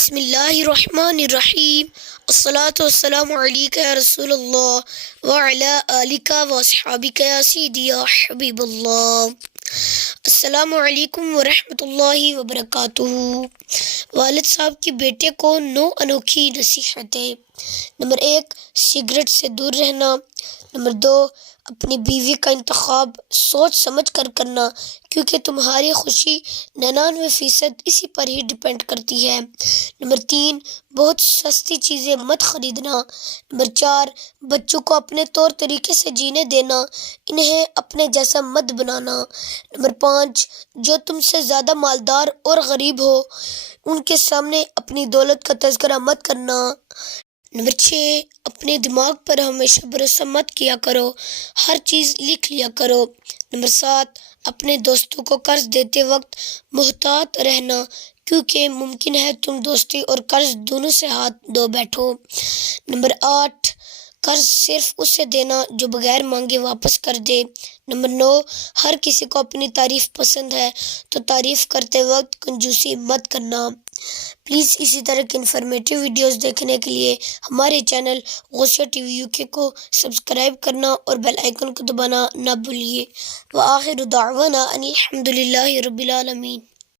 بسم اللہ الرحمن الرحیم، الصلاۃ والسلام علیک یا رسول اللہ وعلی آلک واصحابک یا سیدی یا حبیب اللہ۔ السلام علیکم ورحمۃ اللہ وبرکاتہ۔ والد صاحب کی بیٹے کو 9 انوکھی نصیحتیں۔ نمبر 1، سگریٹ سے دور رہنا۔ نمبر 2، اپنی بیوی کا انتخاب سوچ سمجھ کر کرنا، کیونکہ تمہاری خوشی 99% اسی پر ہی ڈپینڈ کرتی ہے۔ نمبر 3، بہت سستی چیزیں مت خریدنا۔ نمبر 4، بچوں کو اپنے طور طریقے سے جینے دینا، انہیں اپنے جیسا مت بنانا۔ نمبر 5، جو تم سے زیادہ مالدار اور غریب ہو ان کے سامنے اپنی دولت کا تذکرہ مت کرنا۔ نمبر 6، اپنے دماغ پر ہمیشہ بھروسہ مت کیا کرو، ہر چیز لکھ لیا کرو۔ نمبر 7، اپنے دوستوں کو قرض دیتے وقت محتاط رہنا، کیونکہ ممکن ہے تم دوستی اور قرض دونوں سے ہاتھ دھو بیٹھو۔ نمبر 8، قرض صرف اسے دینا جو بغیر مانگے واپس کر دے۔ نمبر 9، ہر کسی کو اپنی تعریف پسند ہے تو تعریف کرتے وقت کنجوسی مت کرنا۔ پلیز اسی طرح کی انفارمیٹیو ویڈیوز دیکھنے کے لیے ہمارے چینل غوثیہ ٹی وی UK کو سبسکرائب کرنا اور بیل آئیکن کو دبانا نہ بھولیے۔ وآخر دعوانا ان الحمد للہ رب العالمین۔